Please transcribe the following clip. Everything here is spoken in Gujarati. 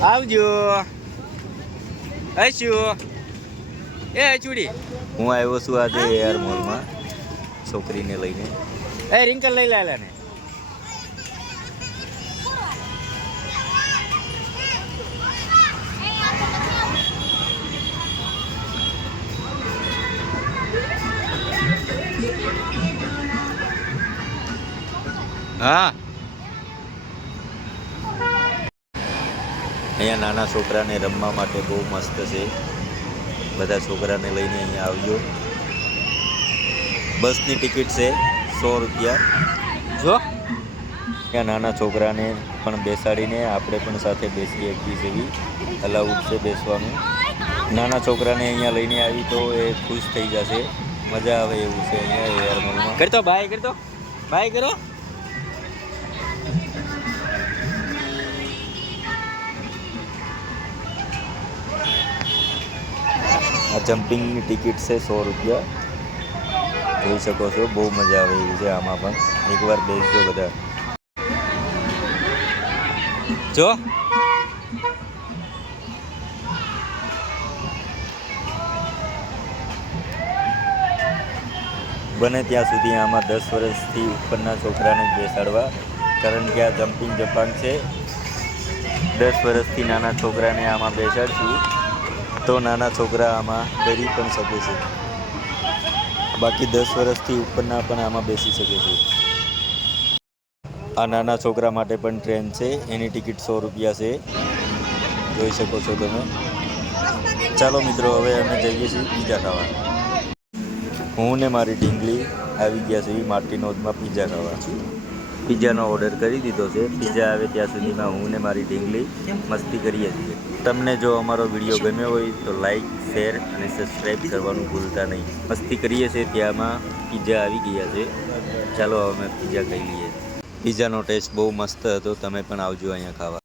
આવજો હશું એ ચૂડી હું આવ્યો છું આજે એર મોલમાં છોકરીને લઈને એ રિંકલ લઈ લે ને હા અહીંયા નાના છોકરાને રમવા માટે બહુ મસ્ત છે બધા છોકરાને લઈને અહીંયા આવજો બસની ટિકિટ છે 100 રૂપિયા જો ત્યાં નાના છોકરાને પણ બેસાડીને આપણે પણ સાથે બેસી શકીએ જેવી અલાઉડ છે બેસવાનું નાના છોકરાને અહીંયા લઈને આવી તો એ ખુશ થઈ જશે મજા આવે એવું છે અહીંયા એર મોલમાં કરતો બાય કરો આ જમ્પિંગની ટિકિટ છે 100 રૂપિયા જોઈ શકો છો બહુ મજા આવે એવી છે આમાં પણ એકવાર બેસજો બધા જો બને ત્યાં સુધી આમાં 10 વર્ષથી ઉપરના છોકરાને જ બેસાડવા કારણ કે આ જમ્પિંગ જપાંગ છે 10 વર્ષથી નાના છોકરાને આમાં બેસાડશું તો નાના છોકરા આમાં ડરી પણ શકે છે બાકી 10 વર્ષથી ઉપરના પણ આમાં બેસી શકે છે આ નાના છોકરા માટે પણ ટ્રેન છે એની ટિકિટ 100 રૂપિયા છે જોઈ શકો છો તમે ચાલો મિત્રો હવે અમે જઈએ છીએ પીઝા ખાવા હું ને મારી ઢીંગલી આવી ગયા છે માર્ટિનોઝમાં પીઝા ખાવા પીઝાનો ઓર્ડર કરી દીધો છે પીઝા આવે ત્યાં સુધીમાં હું ને મારી ઢીંગલી મસ્તી કરીએ છીએ તમને જો અમારો વિડીયો ગમ્યો હોય તો લાઈક શેર અને સબસ્ક્રાઈબ કરવાનું ભૂલતા નહીં મસ્તી કરીએ છીએ ત્યાંમાં પીઝા આવી ગયા છે ચાલો અમે પીઝા ખાઈ લઈએ પીઝાનો ટેસ્ટ બહુ મસ્ત હતો તમે પણ આવજો અહીંયા ખાવા